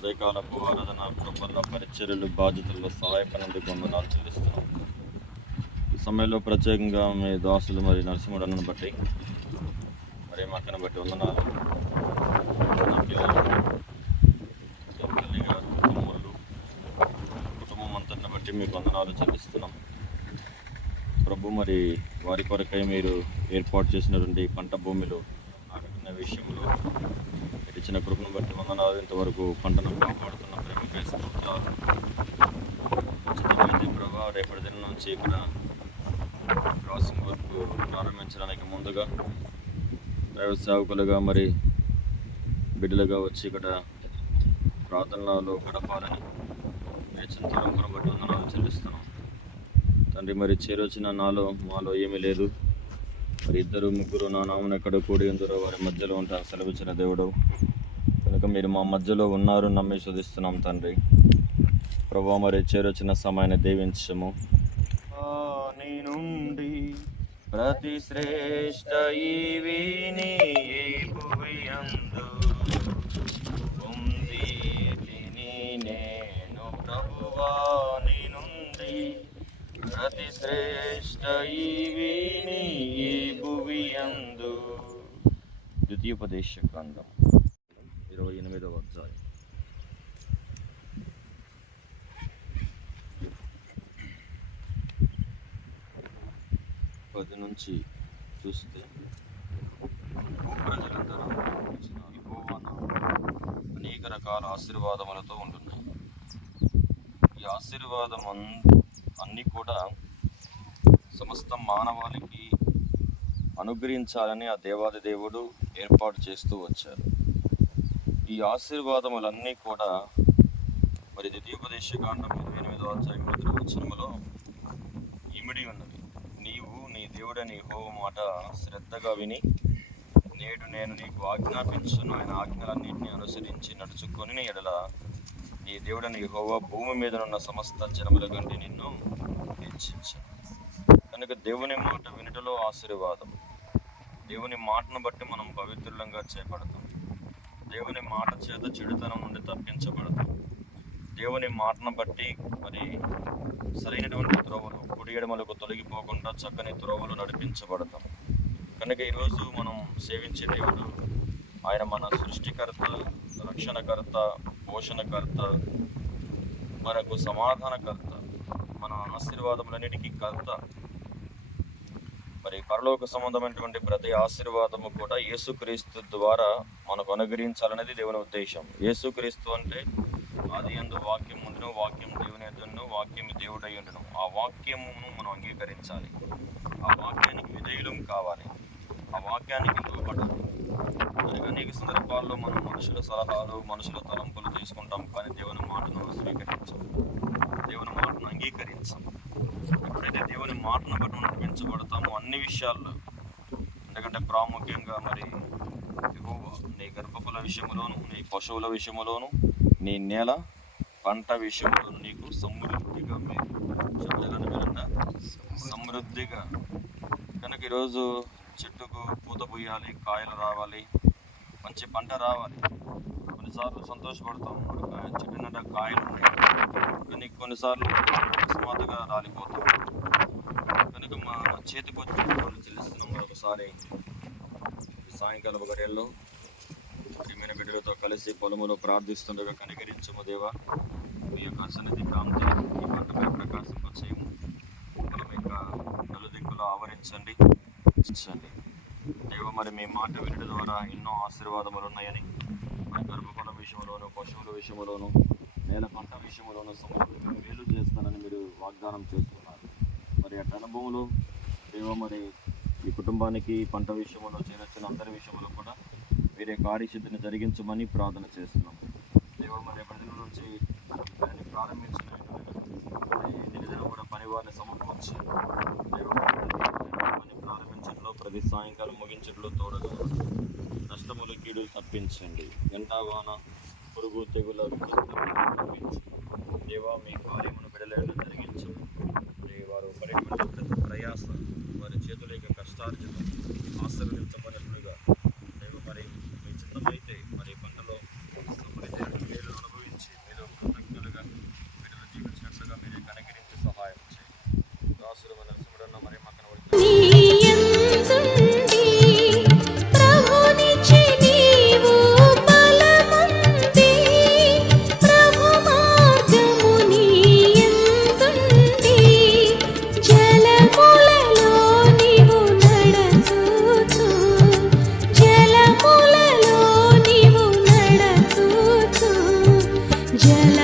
ఉదయకాలపు ఆరాధన కృపల్లో పరిచర్యలు బాధ్యతల్లో సహాయపడినందుకు వందనాలు చెల్లిస్తున్నాం. ఈ సమయంలో ప్రత్యేకంగా మీ దాసులు మరి నరసింహుడను బట్టి మరి మక్కను బట్టి వందనాలు. తల్లి గారు తమ్ముళ్ళు కుటుంబం అంతటిని బట్టి మీకు వందనాలు చెల్లిస్తున్నాం ప్రభు. మరి వారి కొరకై మీరు ఏర్పాటు చేసినటువంటి పంట భూమిలో నాటుకునే విషయంలో ఇచ్చిన కృపను బట్టి వందనాలు. ఇంతవరకు పంటను కాపాడుతున్న ప్రేమకై స్తోత్రాలు. ఖచ్చితమైతే ప్రభా రేపటి దినం నుంచి ఇక్కడ క్రాసింగ్ వర్క్ ప్రారంభించడానికి ముందుగా దైవ సేవకులుగా మరి బిడ్డలుగా వచ్చి ఇక్కడ ప్రార్థనలో గడపాలని ఇచ్చిన తరంపును బట్టి వందనాలు చెల్లిస్తున్నాం తండ్రి. మరి చేరొచ్చిన మాలో ఏమీ లేదు. మరి 2-3 నా నామం ఎక్కడ కూడి ఉందరో వారి మధ్యలో ఉంటారు సెలవిచ్చిన దేవుడు కనుక మీరు మా మధ్యలో ఉన్నారు నమ్మి శోధిస్తున్నాం తండ్రి. ప్రభా మరి చేరొచ్చిన సమయాన్ని దీవించము. నీ నుండి ప్రతి శ్రేష్ఠ ఈవిని భువియందు పొందితిని నేను ప్రభువా. నీ నుండి ప్రతి శ్రేష్ఠ ఈవిని భువియందు. ద్వితీయోపదేశ గ్రంథం 28వ అధ్యాయం. పది నుంచి చూస్తే ప్రజలందరూ యెహోవాను అనేక రకాల ఆశీర్వాదములతో ఉంటున్నాయి. ఈ ఆశీర్వాదం అన్నీ కూడా సమస్త మానవాళికి అనుగ్రహించాలని ఆ దేవాది దేవుడు ఏర్పాటు చేస్తూ వచ్చారు. ఈ ఆశీర్వాదములన్నీ కూడా మరి ద్వితీయోపదేశ కాండం 28వ అధ్యాయం 1వ వచనములో ఇమిడి ఉన్నవి. నీవు నీ దేవుడని యెహోవా మాట శ్రద్ధగా విని నేడు నేను నీకు ఆజ్ఞాపించును ఆయన ఆజ్ఞలన్నింటినీ అనుసరించి నడుచుకొని ఎడల నీ దేవుడని యెహోవా భూమి మీద ఉన్న సమస్త జనముల కంటే నిన్ను హెచ్చించను. కనుక దేవుని మాట వినుటలో ఆశీర్వాదం. దేవుని మాటను బట్టి మనం పవిత్రులంగా చేపడతాం. దేవుని మాట చేత చెడుతనం నుండి తప్పించబడతాం. దేవుని మాటను బట్టి మరి సరైనటువంటి త్రోవలు కుడి ఎడమలకు తొలగిపోకుండా చక్కని త్రోవలు నడిపించబడతాం. కనుక ఈరోజు మనం సేవించే దేవుడు ఆయన మన సృష్టికర్త, రక్షణకర్త, పోషణకర్త, మనకు సమాధానకర్త, మన ఆశీర్వాదములన్నిటికీ కర్త. మరి పరలోక సంబంధమైనటువంటి ప్రతి ఆశీర్వాదము కూడా యేసుక్రీస్తు ద్వారా మనకు అనుగ్రహించాలనేది దేవుని ఉద్దేశం. యేసుక్రీస్తు అంటే ఆది యందు వాక్యం ఉండును, వాక్యం దేవుని యందును, వాక్యం దేవుడై ఉండును. ఆ వాక్యమును మనం అంగీకరించాలి. ఆ వాక్యానికి విధేయులం కావాలి. ఆ వాక్యానికి లోబడాలి. అనేక సందర్భాల్లో మనం మనుషుల సలహాలు, మనుషుల తలంపులు తీసుకుంటాం, కానీ దేవుని మాటను స్వీకరించాం, దేవుని మాటను అంగీకరించాం. ఎప్పుడైతే దేవుని మాటను బట్టి నడిపించబడతామో అన్ని విషయాల్లో, ఎందుకంటే ప్రాముఖ్యంగా మరి యెహోవా నీ గర్భఫల విషయంలోను, నీ పశువుల విషయంలోను, నీ నేల పంట విషయంలోను నీకు సమృద్ధిగా సమృద్ధిగా. కనుక ఈరోజు చెట్టుకు పూత పూయాలి, కాయలు రావాలి, మంచి పంట రావాలి. కొన్నిసార్లు సంతోషపడతాం, చెట్టు నిండా కాయలు ఉన్నాయి, కానీ కొన్నిసార్లు అకస్మాత్తుగా రాలిపోతాం. కనుక మా చేతికి వచ్చి చెల్లిస్తున్నాం. ఒకసారి సాయంకాలం గడియల్లో ప్రియమైన బిడ్డలతో కలిసి పొలములో ప్రార్థిస్తుండగా కనికరించము దేవా, మీ యొక్క సన్నిధి కాంతి ఈ పంటపై ప్రకాశింపచేయము, పొలం యొక్క నలుదిక్కులో ఆవరించండి దేవ. మరి మీ మాట వినడం ద్వారా ఎన్నో ఆశీర్వాదములు ఉన్నాయని, మన గర్భఫల విషయంలోను, పశువుల విషయంలోను, నేల పంట విషయంలోను సమృద్ధిగా మేలు చేస్తానని మీరు వాగ్దానం చేస్తున్నారు. మరి అటు అనుభవంలో దేవ మరి ఈ కుటుంబానికి పంట విషయంలో చేరొచ్చిన అందరి విషయంలో కూడా మీరే కార్యసిద్ధిని జరిగించమని ప్రార్థన చేస్తున్నాం. దేవుడు మరి రేపటి దినం నుంచి పనిని ప్రారంభించిన దినదిన కూడా పని వారిని సమకూర్చి దేవుడు పని ప్రారంభించడంలో ప్రతి సాయంకాలం ముగించడంలో తోడుగా నష్టములు కీడులు తప్పించండి. ఎండావాన పురుగు తెగుల తప్పించి దేవా మీ కార్యమును బిడలేడు జరిగించండి. వారు పడేటువంటి ప్రతి ప్రయాస వారి చేతుల యొక్క కష్టార్జితం ఆశీర్వదించబడినట్లుగా దేవ మరి మీ చిత్తమైతే మరి పంటలో మేలు అనుభవించి మీరు కృతజ్ఞులుగా బిడ్డలు జీవించినట్లుగా మీరు కనికరించి సహాయం చేయండి. దాసులు నరసింహుడన్న మరి మాకు జల